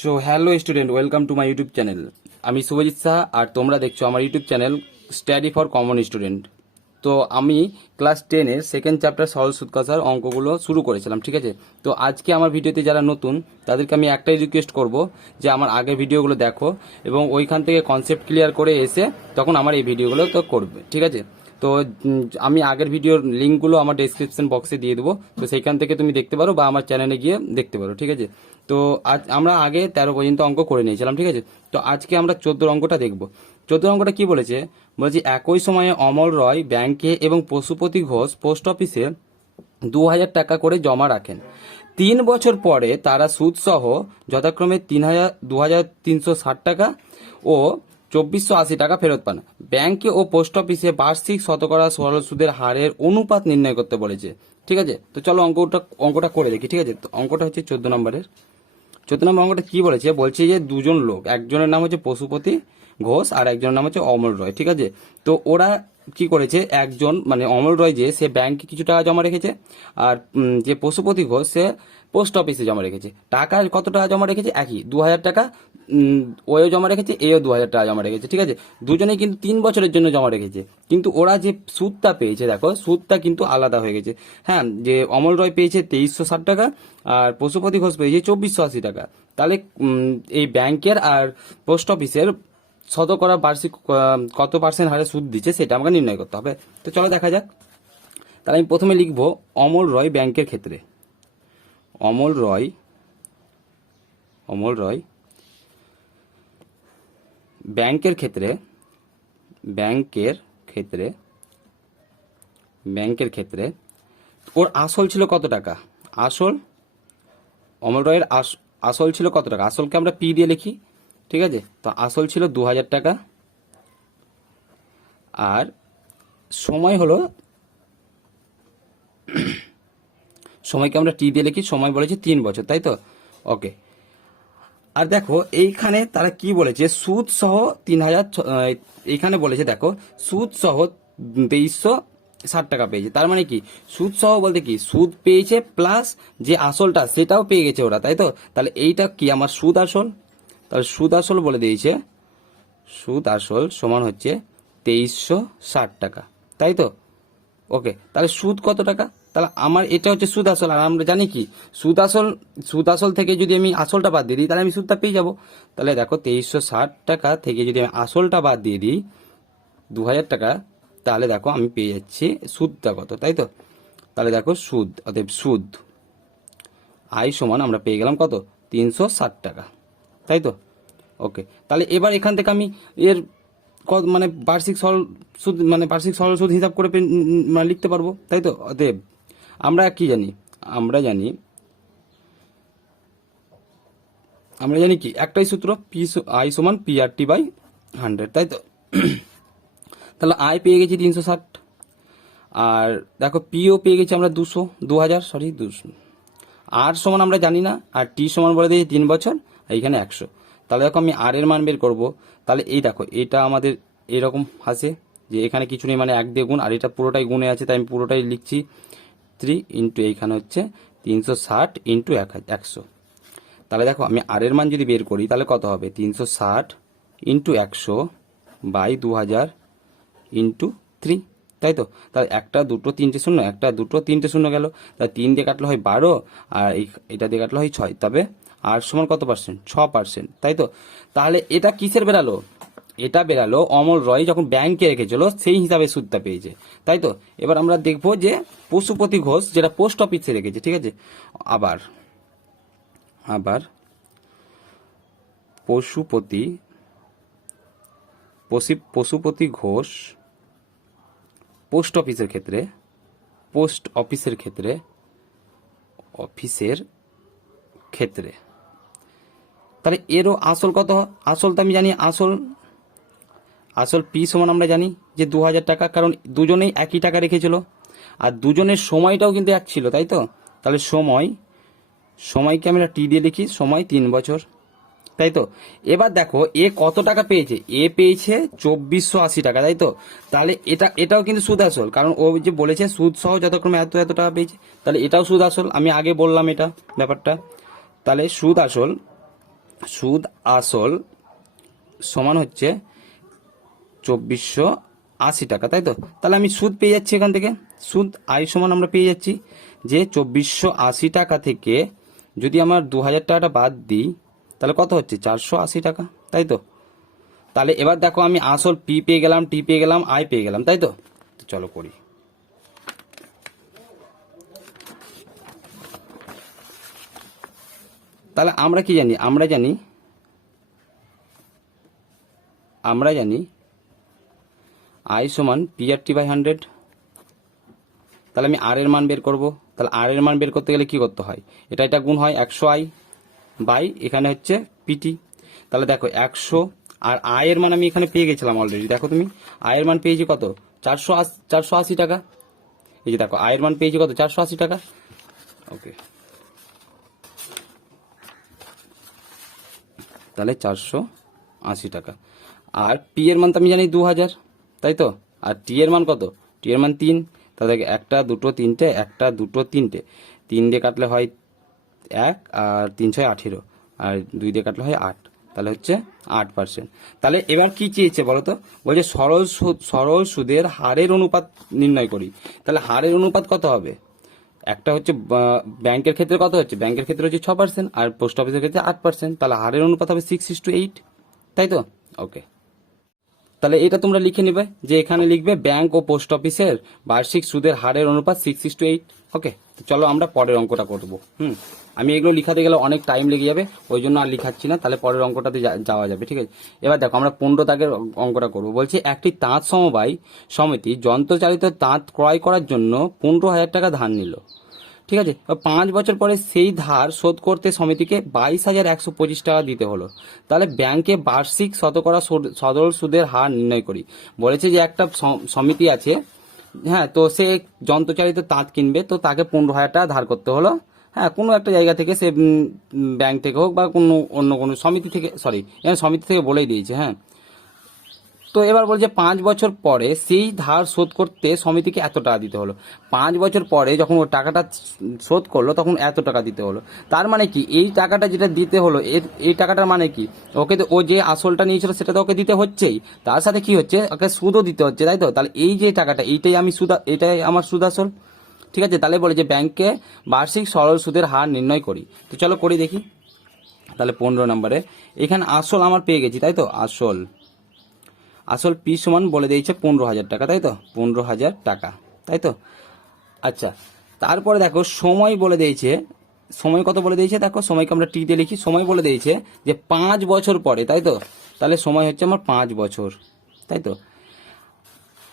So hello student, welcome to my YouTube channel. আমি শুভজিৎ সাহা আর তোমরা দেখছো আমার YouTube channel study for common student. তো আমি ক্লাস 10-এর সেকেন্ড চ্যাপ্টার সরল সুদ কষার অঙ্কগুলো শুরু করেছিলাম, ঠিক আছে। তো আজকে আমার ভিডিওতে যারা নতুন তাদেরকে আমি একটাই রিকোয়েস্ট করব যে আমার আগের ভিডিওগুলো দেখো এবং ওইখান থেকে কনসেপ্ট ক্লিয়ার করে এসে তখন আমার এই ভিডিওগুলো তো করবে, ঠিক আছে। তো আমি আগের ভিডিওর লিঙ্কগুলো আমার ডেসক্রিপশন বক্সে দিয়ে দেবো, তো সেইখান থেকে তুমি দেখতে পারো বা আমার চ্যানেলে গিয়ে দেখতে পারো, ঠিক আছে। তো আজ আমরা আগে 13 পর্যন্ত অঙ্ক করে নিয়েছিলাম, ঠিক আছে। তো আজকে আমরা 14 অঙ্কটা দেখব। 14 অঙ্কটা কি বলেছে, বলছি একই সময়ে অমল রয় ব্যাংকে এবং পশুপতি ঘোষ পোস্ট অফিসে 2000 টাকা করে জমা রাখেন। 3 বছর পরে তারা সুদ সহ যথাক্রমে 2360 টাকা ও 2480 টাকা ফেরত পান। ব্যাংকে ও পোস্ট অফিসে বার্ষিক শতকরা সরল সুদের হারের অনুপাত নির্ণয় করতে বলেছে, ঠিক আছে। তো চলো অঙ্কটা করে দেখি, ঠিক আছে। তো অঙ্কটা হচ্ছে 14 নম্বরের। 14 নম্বর অঙ্কটা কি বলেছে, বলছে যে দুজন লোক, একজনের নাম হচ্ছে পশুপতি ঘোষ আর একজনের নাম হচ্ছে অমল রয়, ঠিক আছে। তো ওরা কি করেছে, একজন মানে অমল রয় যে সে ব্যাংকে কিছু টাকা জমা রেখেছে আর যে পশুপতি ঘোষ সে পোস্ট অফিসে জমা রেখেছে। টাকা কত টাকা জমা রেখেছে, একই 2000 টাকা। ওও জমা রেখেছে, এও 2000 টাকা জমা রেখেছে, ঠিক আছে। দুজনেই কিন্তু 3 বছরের জন্য জমা রেখেছে, কিন্তু ওরা যে সুদটা পেয়েছে দেখো সুদটা কিন্তু আলাদা হয়ে গেছে। হ্যাঁ, যে অমল রয় পেয়েছে 2360 টাকা আর পশুপতি ঘোষ পেয়েছে 2480 টাকা। তাহলে এই ব্যাংকের আর পোস্ট অফিসের শতকরা বার্ষিক কত পার্সেন্ট হারে সুদ দিচ্ছে সেটা আমাকে নির্ণয় করতে হবে। তো চলো দেখা যাক। তাহলে আমি প্রথমে লিখবো অমল রয় ব্যাংকের ক্ষেত্রে। অমল রয় ব্যাংকের ক্ষেত্রে ওর আসল ছিল কত টাকা, অমল রয়ের আসল ছিল কত টাকা, আসলকে আমরা পি দিয়ে লিখি, ঠিক আছে। তো আসল ছিল 2000 টাকা আর সময় হলো, সময়কে আমরা টি দিয়ে লিখি, সময় বলেছে 3 বছর, তাই তো, ওকে। আর দেখো এইখানে তারা কি বলেছে, সুদ সহ 3000, এইখানে বলেছে দেখো সুদ সহ 2360 টাকা পেয়েছে। তার মানে কি, সুদ সহ বলতে কি, সুদ পেয়েছে প্লাস যে আসলটা সেটাও পেয়ে গেছে ওরা, তাই তো। তাহলে এইটা কি আমার সুদ আসল, তাহলে সুদ আসল বলে দিয়েছে, সুদ আসল সমান হচ্ছে 2360 টাকা, তাই তো, ওকে। তাহলে সুদ কত টাকা, তাহলে আমার এটা হচ্ছে সুদ আসল। আর আমরা জানি কি, সুদ আসল থেকে যদি আমি আসলটা বাদ দিয়ে দিই তাহলে আমি সুদটা পেয়ে যাব। তাহলে দেখো 2360 টাকা থেকে যদি আমি আসলটা বাদ দিয়ে দিই 2000 টাকা, তাহলে দেখো আমি পেয়ে যাচ্ছি সুদটা কত, তাই তো। তাহলে দেখো সুদ, অতএব সুদ আই সমান আমরা পেয়ে গেলাম কত, 360 টাকা, তাই তো, ওকে। তাহলে এবার এখান থেকে আমি এর মানে বার্ষিক সরল সুদ হিসাব করে মানে লিখতে পারবো, তাই তো। অতএব আমরা কি জানি, আমরা জানি কি একটাই সূত্র, পি আই সমান পি আর টি বাই 100, তাই তো। তাহলে আই পেয়ে গেছি 360 আর দেখো পিও পেয়ে গেছি আমরা 200 আর সমান আমরা জানি না, আর টি সমান বলে দিয়েছি 3 বছর, এইখানে 100। তাহলে দেখো আমি আর এর মান বের করবো। তাহলে এই দেখো এটা আমাদের এরকম আসে যে এখানে কিছু নেই, মানে 1 দিয়ে গুণ, আর এটা পুরোটাই গুণে আছে তাই আমি পুরোটাই লিখছি 3 ইন্টু এইখানে হচ্ছে 360 ইন্টু 100। তাহলে দেখো আমি আর এর মান যদি বের করি তাহলে কত হবে, 360 ইন্টু 100 বাই 2000 ইন্টু 3, তাই তো। তাহলে 1 2 3 শূন্য, 1 2 3 শূন্য গেল, তাহলে 3 দিয়ে কাটলে হয় 12 আর এটা দিয়ে কাটলে হয় 6, তবে আর সমান কত পার্সেন্ট, 6%, তাই তো। তাহলে এটা কিসের বেরালো, এটা বেরালো অমল রয় যখন ব্যাংকে রেখেছিল সেই হিসাবে সুদটা পেয়েছে, তাই তো। এবার আমরা দেখবো যে পশুপতি ঘোষ যেটা পোস্ট অফিসে রেখেছে, ঠিক আছে। আবার পশুপতি ঘোষ পোস্ট অফিসের ক্ষেত্রে তাহলে এরও আসল কত, আসল তো আমি জানি, আসল পি সমান আমরা জানি যে 2000 টাকা, কারণ দুজনেই একই টাকা রেখেছিল আর দুজনের সময়টাও কিন্তু এক ছিল, তাই তো। তাহলে সময়কে আমরা টি দিয়ে লিখি, সময় 3 বছর, তাই তো। এবার দেখো এ কত টাকা পেয়েছে, এ পেয়েছে 2480 টাকা, তাই তো। তাহলে এটাও কিন্তু সুদ আসল, কারণ ও যে বলেছে সুদ সহ যথাক্রমে এত টাকা পেয়েছে, তাহলে এটাও সুদ আসল, আমি আগে বললাম এটা ব্যাপারটা। তাহলে সুদ আসল সুদ আসল সমান হচ্ছে 2480 টাকা, তাই তো? তাহলে আমি সুদ পেয়ে যাচ্ছি এখান থেকে, সুদ আয় সমান আমরা পেয়ে যাচ্ছি যে 2480 টাকা থেকে যদি আমার 2000 টাকাটা বাদ দিই তাহলে কত হচ্ছে 480 টাকা, তাই তো? তাহলে এবার দেখো আমি আসল পি পেয়ে গেলাম, টি পেয়ে গেলাম, আয় পেয়ে গেলাম, তাই তো? চলো করি। তাহলে আমরা কি জানি, আমরা জানি আই সমান পি আর টি বাই 100। তাহলে আমি আর এর মান বের করব। তাহলে আর এর মান বের করতে গেলে কি করতে হয়, এটা গুণ হয় 100 আই বাই এখানে হচ্ছে পিটি। তাহলে দেখো 100 আর আয়ের মান আমি এখানে পেয়ে গেছিলাম অলরেডি, দেখো তুমি আয়ের মান পেয়েছি কত 480 টাকা। এই যে দেখো আয়ের মান পেয়েছি কত 480 টাকা। ওকে, তাহলে 480 টাকা। আর পি এর মান তো আমি জানি 2000, তাই তো? আর টি এর মান কত, টি এর মান 3। তাহলে 1 2 3টে, 1 2 3টে, 3 দিয়ে কাটলে হয় 1 আর 3 6 18 আর 2 দিয়ে কাটলে হয় 8, তাহলে হচ্ছে 8%। তাহলে এবার কি চেয়েছে বলো তো, বলছে সরল সুদের হারের অনুপাত নির্ণয় করি। তাহলে হারের অনুপাত কত হবে, একটা হচ্ছে ব্যাংকের ক্ষেত্রে কত হচ্ছে, ব্যাংকের ক্ষেত্রে হচ্ছে 6% আর পোস্ট অফিসের ক্ষেত্রে 8%। তাহলে হারের অনুপাত হবে 6:8, তাই তো? ওকে, তাহলে এটা তোমরা লিখে নেবে যে এখানে লিখবে ব্যাংক ও পোস্ট অফিসের বার্ষিক সুদের হারের অনুপাত 6:8। ওকে, তো চলো আমরা পরের অঙ্কটা করবো। আমি এগুলো লিখাতে গেলে অনেক টাইম লেগে যাবে, ওই জন্য আর লিখাচ্ছি না, তাহলে পরের অঙ্কটাতে যাওয়া যাবে, ঠিক আছে? এবার দেখো আমরা 15 দাগের অঙ্কটা করবো। বলছি একটি তাঁত সমবায় সমিতি যন্ত্রচালিত তাঁত ক্রয় করার জন্য 15,000 টাকা ধার নিল, ঠিক আছে? 5 বছর পরে সেই ধার শোধ করতে সমিতিকে 22,125 টাকা দিতে হলো। তাহলে ব্যাংকে বার্ষিক শতকরা সরল সুদের হার নির্ণয় করি। বলেছে যে একটা সমিতি আছে, হ্যাঁ, তো সে যন্ত্রচালিত তাঁত কিনবে, তো তাকে 15,000 টাকা ধার করতে হলো, হ্যাঁ, কোনো একটা জায়গা থেকে, সে ব্যাংক থেকে হোক বা অন্য কোনো সমিতি থেকে, সমিতি থেকে বলেই দিয়েছে, হ্যাঁ। তো এবার বলছে 5 বছর পরে সেই ধার শোধ করতে সমিতিকে এত টাকা দিতে হলো। 5 বছর পরে যখন ও টাকাটা শোধ করলো তখন এত টাকা দিতে হলো। তার মানে কি, এই টাকাটা যেটা দিতে হলো, এই টাকাটার মানে কি, ওকে তো ও যে আসলটা নিয়েছিল সেটা তো ওকে দিতে হচ্ছেই, তার সাথে কি হচ্ছে, ওকে সুদও দিতে হচ্ছে, তাই তো? তাহলে এই যে টাকাটা, এটাই আমার সুদ আসল, ঠিক আছে? তাহলে বলে যে ব্যাংকে বার্ষিক সরল সুদের হার নির্ণয় করি। তো চলো করি দেখি। তাহলে 15 নম্বরে এখানে আসল আমার পেয়ে গেছি, তাই তো? আসল পি সমান বলে দিয়েছে 15,000 টাকা, তাই তো? 15,000 টাকা, তাই তো? আচ্ছা, তারপরে দেখো সময় বলে দিয়েছে, সময় কত বলে দিয়েছে, দেখো সময়কে আমরা টি দিয়ে লিখি। সময় বলে দিয়েছে যে 5 বছর পরে, তাই তো? তাহলে সময় হচ্ছে আমার 5 বছর, তাই তো?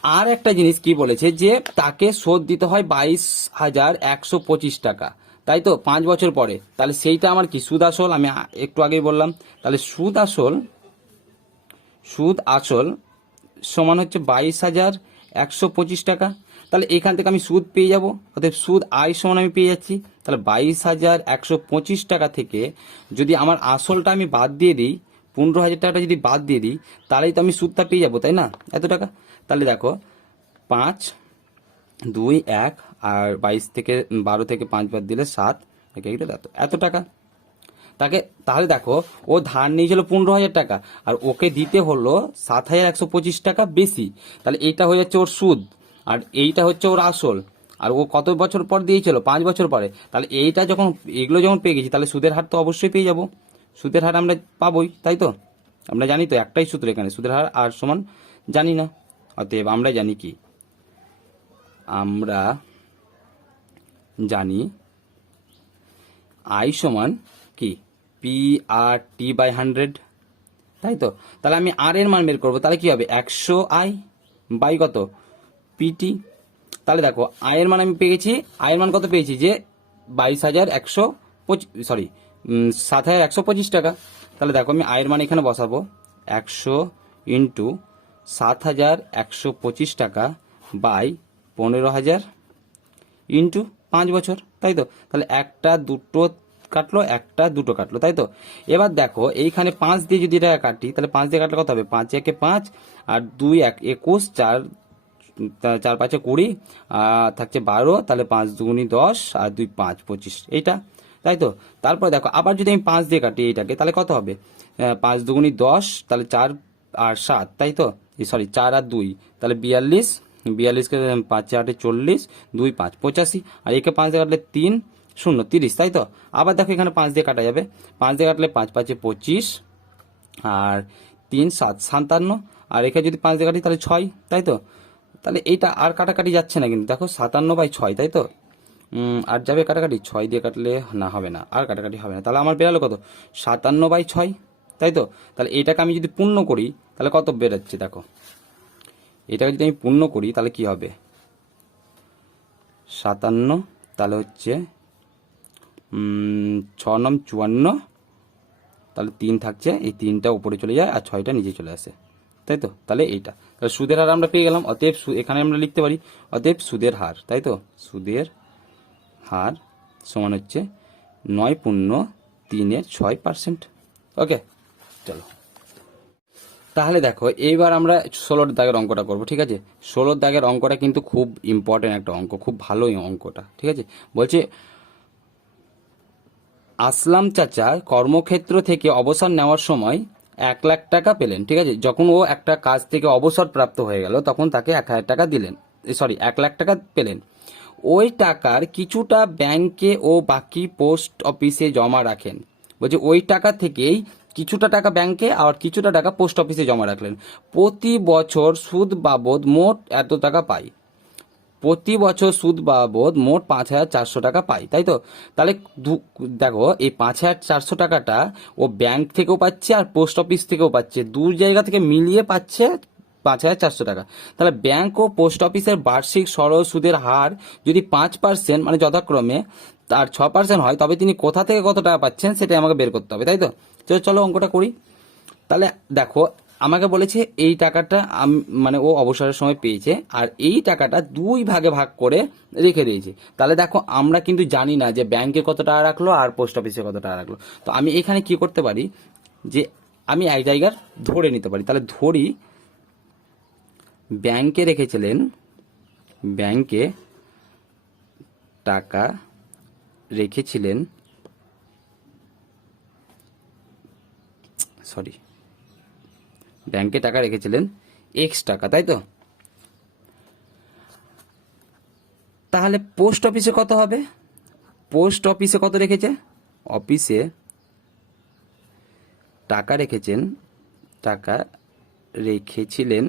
আর একটা জিনিস কি বলেছে, যে তাকে শোধ দিতে হয় 22,125 টাকা, তাই তো? 5 বছর পরে, তাহলে সেইটা আমার কি সুদ আসল, আমি একটু আগেই বললাম। তাহলে সুদ আসল সমান হচ্ছে 22,125 টাকা। তাহলে এখান থেকে আমি সুদ পেয়ে যাব, অর্থাৎ সুদ আয় সমান আমি পেয়ে যাচ্ছি। তাহলে 22,125 টাকা থেকে যদি আমার আসলটা আমি বাদ দিয়ে দিই, 15,000 টাকাটা যদি বাদ দিয়ে দিই, তাহলেই তো আমি সুদটা পেয়ে যাবো, তাই না? এত টাকা। তাহলে দেখো 5 2 1 আর 22 থেকে 12 থেকে 5 বাদ দিলে 7, এত টাকা তাকে। তাহলে দেখো ও ধার নিয়েছিল 15,000 টাকা আর ওকে দিতে হলো 7,125 টাকা বেশি। তাহলে এইটা হয়ে যাচ্ছে ওর সুদ আর এইটা হচ্ছে ওর আসল। আর ও কত বছর পর দিয়েছিল, 5 বছর পরে। তাহলে এগুলো যখন পেয়ে গেছি, তাহলে সুদের হার তো অবশ্যই পেয়ে যাব। সুদের হার আমরা পাবোই, তাই তো? আমরা জানি তো একটাই সূত্র এখানে, সুদের হার আর সমান জানি না। অতএব আমরা জানি কি, আমরা জানি আই সমান কি পি আর টি বাই 100, তাই তো? তাহলে আমি আর এর মান বের করবো, তাহলে কি হবে 100 আই বাই কত পিটি। তাহলে দেখো আয়ের মান আমি পেয়ে গেছি, আয়ের মান কত পেয়েছি, যে 7,125 টাকা। তাহলে দেখো আমি আয়ের মান এখানে বসাবো, 100 ইন্টু 7,125 টাকা বাই 15,000 ইন্টু 5 বছর, তাই তো? তাহলে একটা দুটো কাটলো, একটা দুটো কাটলো, তাই তো? এবার দেখো এইখানে 5 দিয়ে যদি এটা কাটি, তাহলে 5 দিয়ে কাটলে কত হবে, 5 একে 5 আর 2 1 21, 4 4 5 20, থাকছে 12, তাহলে 5 2 10 আর 2 5 25, এইটা। তাই তো। তারপর দেখো আবার যদি আমি 5 দিয়ে কাটি এইটাকে, তাহলে কত হবে? 5 দুগুণি 10, তাহলে 4 আর 7, তাই তো, সরি 4 আর 2, তাহলে 42, 42কে 5 8 40, 2 5 85, আর একে 5 দিয়ে কাটলে 3 0 30, তাই তো। আবার দেখো এখানে 5 দিয়ে কাটা যাবে, 5 দিয়ে কাটলে 5 5 25, আর 3 7 57, আর একে যদি 5 দিয়ে কাটি তাহলে 6, তাই তো। তাহলে এইটা আর কাটাকাটি যাচ্ছে না, কিন্তু দেখো 57/6, তাই তো। আর যাবে কাটাকাটি, 6 দিয়ে কাটলে না হবে না, আর কাটাকাটি হবে না, তাহলে আমার বেরালো কত? 57/6, তাই তো। তাহলে এটাকে আমি যদি পূর্ণ করি তাহলে কত বেরোচ্ছে দেখো, এটাকে যদি আমি পূর্ণ করি তাহলে কি হবে? 57, তাহলে হচ্ছে 6 9 54, তাহলে 3 থাকছে, এই 3টা উপরে চলে যায় আর 6টা নিচে চলে আসে, তাই তো। তাহলে এইটা, তাহলে সুদের হার আমরা পেয়ে গেলাম। অতএব এখানে আমরা লিখতে পারি অতএব সুদের হার, তাই তো। সুদের হার সমান হচ্ছে 9.3/6%। ওকে, চলো তাহলে দেখো এইবার আমরা 16 দাগের অঙ্কটা করব, ঠিক আছে। 16 দাগের অঙ্কটা কিন্তু খুব ইম্পর্টেন্ট একটা অঙ্ক, খুব ভালো অঙ্কটা, ঠিক আছে। বলছে আসলাম চাচা কর্মক্ষেত্র থেকে অবসর নেওয়ার সময় 1 লাখ টাকা পেলেন, ঠিক আছে। যখন ও একটা কাজ থেকে অবসর প্রাপ্ত হয়ে গেল তখন তাকে 1,000 টাকা দিলেন, সরি 1 লাখ টাকা পেলেন। ওই টাকার কিছুটা ব্যাংকে ও বাকি পোস্ট অফিসে জমা রাখেন। বলছে ওই টাকা থেকেই কিছুটা টাকা ব্যাংকে আর কিছুটা টাকা পোস্ট অফিসে জমা রাখলেন। প্রতি বছর সুদ বাবদ মোট এত টাকা পাই। প্রতি বছর সুদ বাবদ মোট 5,400 টাকা পাই, তাই তো। তাহলে দেখো এই 5,400 টাকাটা ও ব্যাংক থেকেও পাচ্ছে আর পোস্ট অফিস থেকেও পাচ্ছে, দু জায়গা থেকে মিলিয়ে পাচ্ছে 5,400 টাকা। তাহলে ব্যাংক ও পোস্ট অফিসের বার্ষিক সরল সুদের হার যদি 5% মানে যথাক্রমে আর 6% হয়, তবে তিনি কোথা থেকে কত টাকা পাচ্ছেন সেটা আমাকে বের করতে হবে, তাই তো। চলো অঙ্কটা করি। তাহলে দেখো আমাকে বলেছে এই টাকাটা মানে ও অবসরের সময় পেয়েছে, আর এই টাকাটা 2 ভাগে ভাগ করে রেখে দিয়েছে। তাহলে দেখো আমরা কিন্তু জানি না যে ব্যাংকে কত টাকা রাখলো আর পোস্ট অফিসে কত টাকা রাখলো। তো আমি এখানে কি করতে পারি, যে আমি এক জায়গার ধরে নিতে পারি। তাহলে ধরি ব্যাংকে রেখেছিলেন, ব্যাংকে টাকা রেখেছিলেন, সরি ব্যাংকে টাকা রেখেছিলেন এক্স টাকা, তাই তো। তাহলে পোস্ট অফিসে কত হবে? পোস্ট অফিসে কত রেখেছে? অফিসে টাকা রেখেছেন, টাকা রেখেছিলেন,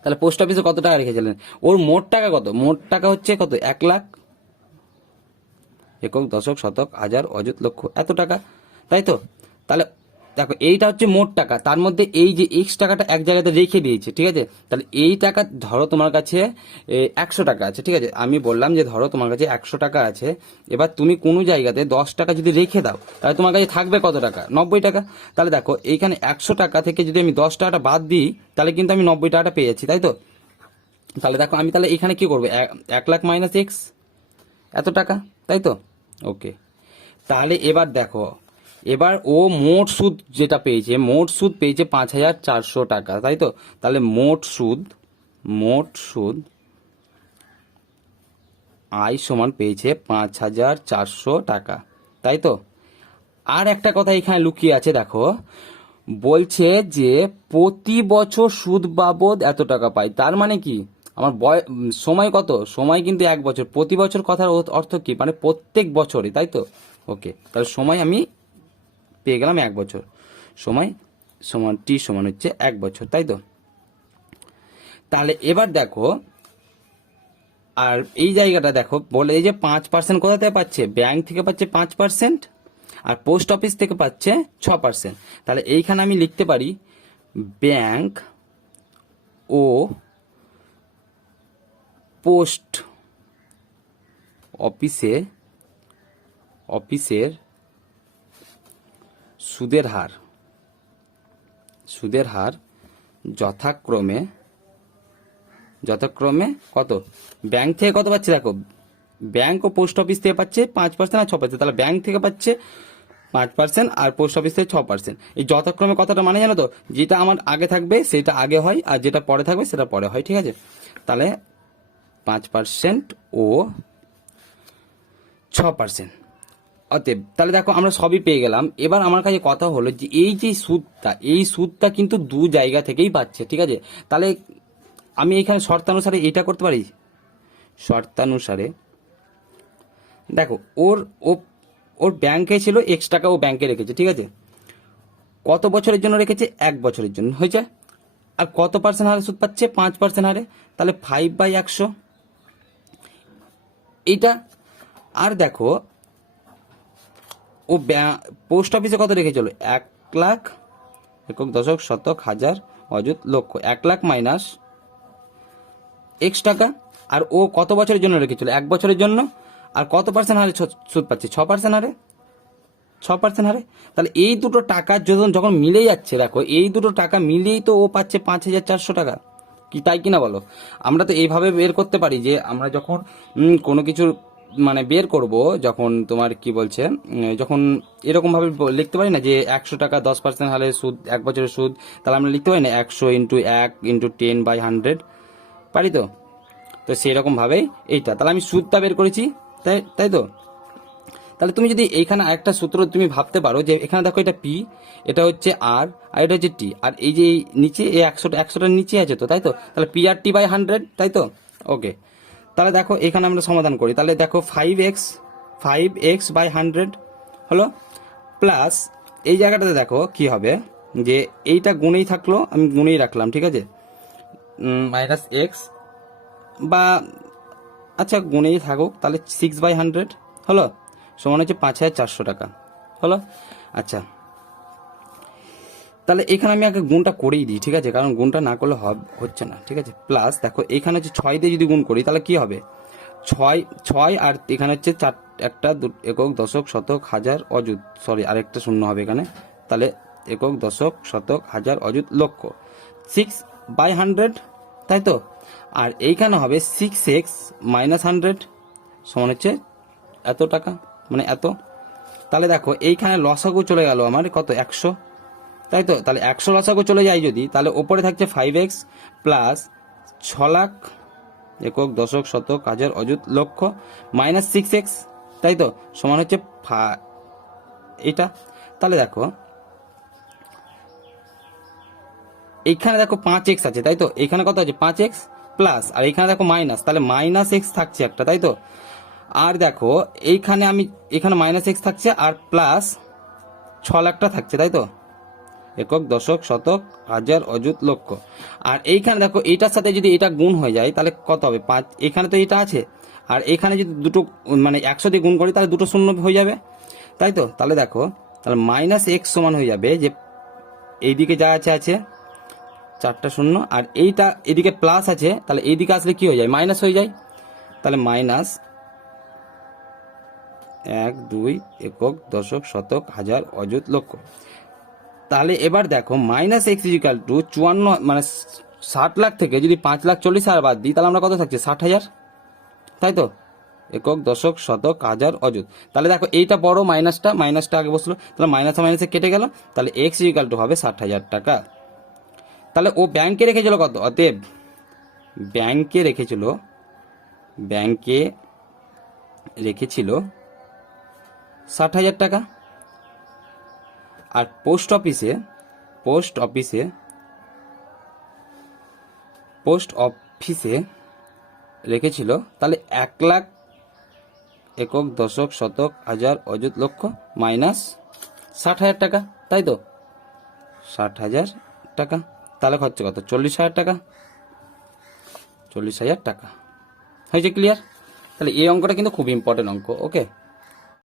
তাহলে পোস্ট অফিসে কত টাকা রেখেছিলেন? ওর মোট টাকা কত? মোট টাকা হচ্ছে কত? 1 লাখ, একক দশক শতক হাজার অযুত লক্ষ, এত টাকা, তাই তো। তাহলে দেখো এইটা হচ্ছে মোট টাকা, তার মধ্যে এই যে এক্স টাকাটা এক জায়গাতে রেখে দিয়েছে, ঠিক আছে। তাহলে এই টাকা ধরো তোমার কাছে 100 টাকা আছে, ঠিক আছে। আমি বললাম যে ধরো তোমার কাছে 100 টাকা আছে, এবার তুমি কোনো জায়গাতে 10 টাকা যদি রেখে দাও তাহলে তোমার কাছে থাকবে কত টাকা? 90 টাকা। তাহলে দেখো এইখানে 100 টাকা থেকে যদি আমি 10 টাকাটা বাদ দিই তাহলে কিন্তু আমি 90 টাকাটা পেয়ে যাচ্ছি, তাই তো। তাহলে দেখো আমি তাহলে এখানে কি করবো, 1 লাখ মাইনাস এক্স, এত টাকা, তাই তো। ওকে, তাহলে এবার দেখো এবার ও মোট সুদ যেটা পেয়েছে, মোট সুদ পেয়েছে 5,400 টাকা, তাই তো। তাহলে মোট সুদ আয় সমান পেয়েছে 5,400 টাকা, তাই তো। আর একটা কথা এখানে লুকিয়ে আছে, দেখো বলছে যে প্রতি বছর সুদ বাবদ এত টাকা পাই। তার মানে কি আমার সময় কত? সময় কিন্তু 1 বছর। প্রতি বছর কথার অর্থ কি, মানে প্রত্যেক বছরই, তাই তো। ওকে, তাহলে সময় আমি পেয়ে গেলাম 1 বছর। সময় সমান টি সমান হচ্ছে 1 বছর, তাই তো। তাহলে এবার দেখো আর এই জায়গাটা দেখো, বলে এই যে 5% কোথা থেকে পাচ্ছে? ব্যাংক থেকে পাচ্ছে 5%, আর পোস্ট অফিস থেকে পাচ্ছে 6%। তাহলে এইখানে আমি লিখতে পারি ব্যাংক ও পোস্ট অফিসের সুদের হার যথাক্রমে কত? ব্যাংক থেকে কত পাচ্ছে দেখো, ব্যাংক ও পোস্ট অফিস থেকে পাচ্ছে 5% আর 6%। তাহলে ব্যাংক থেকে পাচ্ছে 5% আর পোস্ট অফিস থেকে 6%। এই যথাক্রমে কথাটা মানে জানো তো, যেটা আমার আগে থাকবে সেটা আগে হয় আর যেটা পরে থাকবে সেটা পরে হয়, ঠিক আছে। তাহলে 5% ও 6%। অতএব তাহলে দেখো আমরা সবই পেয়ে গেলাম। এবার আমার কাছে কথা হলো যে এই সুদটা কিন্তু দু জায়গা থেকেই পাচ্ছে, ঠিক আছে। তাহলে আমি এখানে শর্তানুসারে এটা করতে পারি। শর্তানুসারে দেখো ওর ব্যাংকে ছিল X টাকা, ও ব্যাংকে রেখেছে, ঠিক আছে। কত বছরের জন্য রেখেছে? 1 বছরের জন্য, হয়েছে। আর কত পার্সেন্ট হারে সুদ পাচ্ছে? 5% হারে। তাহলে 5/100 এইটা। আর দেখো ও পোস্ট অফিসে কত রেখেছিল? 1 লাখ একক দশক শতক হাজার অযুত লক্ষ। 1 লাখ মাইনাস X টাকা। আর ও কত বছরের জন্য রেখেছিল? 1 বছরের জন্য। আর কত পার্সেন্ট হারে সুদ পাচ্ছে? 6% হারে। 6% হারে। তাহলে এই দুটো টাকা যখন মিলে যাচ্ছে, দেখো এই দুটো টাকা মিলেই তো ও পাচ্ছে 5,400 টাকা। কি তাই কিনা বলো? আমরা তো এইভাবে বের করতে পারি যে আমরা যখন কোনো কিছুর মানে বের করব, যখন তোমার কি বলছে, যখন এরকম ভাবে লিখতে পারি না যে 100 টাকা 10% হারে সুদ, 1 বছরের সুদ। তাহলে আমরা লিখতে পারি না 100 × 1 × 10/100, পারি তো? তো সেরকম ভাবেই এইটা, তাহলে আমি সুদটা বের করেছি, তাই তো। তাহলে তুমি যদি এইখানে একটা সূত্র তুমি ভাবতে পারো যে এখানে দেখো এটা পি, এটা হচ্ছে আর এটা হচ্ছে টি, আর এই যে নিচে এই 100টার নিচে আছে তো, তাই তো। তাহলে পি আর টি/100, তাই তো। ওকে, তাহলে দেখো এখানে আমরা সমাধান করি। তাহলে দেখো 5x/100 হলো, প্লাস এই জায়গাটাতে দেখো কি হবে, যে এইটা গুণেই থাকলো, আমি গুণেই রাখলাম, ঠিক আছে। মাইনাস এক্স বা আচ্ছা গুণেই থাকুক, তাহলে 6/100 হলো, সমান হচ্ছে 5,400 টাকা হলো। আচ্ছা, তাহলে এখানে আমি আগে গুণটা করেই দিই, ঠিক আছে, কারণ গুণটা না করলে হচ্ছে না, ঠিক আছে। প্লাস দেখো এখানে হচ্ছে 6 দিয়ে যদি গুণ করি তাহলে কি হবে? 6 আর এখানে হচ্ছে 4 একটা একক দশক শতক হাজার অযুত, সরি আরেকটা শূন্য হবে এখানে। তাহলে একক দশক শতক হাজার অযুত লক্ষ, 6/100, তাই তো। আর এইখানে হবে 6x - 100 সমান হচ্ছে এত টাকা, মানে এত। তাহলে দেখো এইখানে লসাগু চলে গেল আমার কত? 100, তাই তো। তাহলে 100 লসাগু চলে যায় যদি, তাহলে ওপরে থাকছে 5x প্লাস 6 লাখ একক দশক শতক হাজার অযুত লক্ষ মাইনাস 6x, তাই তো, সমান হচ্ছে এটা। তাহলে দেখো এইখানে দেখো 5x আছে, তাই তো। এইখানে কত আছে? 5x প্লাস, আর এইখানে দেখো মাইনাস, তাহলে মাইনাস x থাকছে একটা, তাই তো। আর দেখো এইখানে এখানে মাইনাস x থাকছে, আর প্লাস 6 লাখটা থাকছে, তাই তো। একক দশক শতক হাজার অযুত লক্ষ। আর এইখানে দেখো এইটার সাথে যদি এটা গুণ হয়ে যায় তাহলে কত হবে? 5, এখানে তো এটা আছে, আর এখানে যদি দুটো মানে 100 দিয়ে গুণ করি তাহলে দুটো শূন্য হয়ে যাবে, তাই তো। তাহলে দেখো তাহলে মাইনাস এক্স সমান হয়ে যাবে যে এইদিকে যা আছে 4টা শূন্য, আর এইটা এদিকে প্লাস আছে, তাহলে এইদিকে আসলে কি হয়ে যায়? মাইনাস হয়ে যায়। তাহলে মাইনাস 1 2 একক দশক শতক হাজার অযুত লক্ষ। তাহলে এবার দেখো মাইনাস এক্স ইজিক্যাল টু 54, মানে 60 লাখ থেকে যদি 5,40,000 বাদ দিই তাহলে আমরা কত থাকছে? 60,000, তাই তো। একক দশক শতক হাজার অযুত। তাহলে দেখো এইটা বড়, মাইনাসটা আগে বসলো, তাহলে মাইনাসে কেটে গেল, তাহলে এক্স ইজিক্যাল টু হবে 60,000 টাকা। তাহলে ও ব্যাংকে রেখেছিল কত? অতএব ব্যাংকে রেখেছিল 60,000 টাকা। আর পোস্ট অফিসে রেখেছিল তাহলে 1 লাখ একক দশক শতক হাজার অযুত লক্ষ মাইনাস 60,000 টাকা, তাই তো। 60,000 টাকা, তাহলে খরচ কত? 40,000 টাকা। 40,000 টাকা হয়েছে, ক্লিয়ার? তাহলে এই অঙ্কটা কিন্তু খুব ইম্পর্টেন্ট অঙ্ক, ওকে।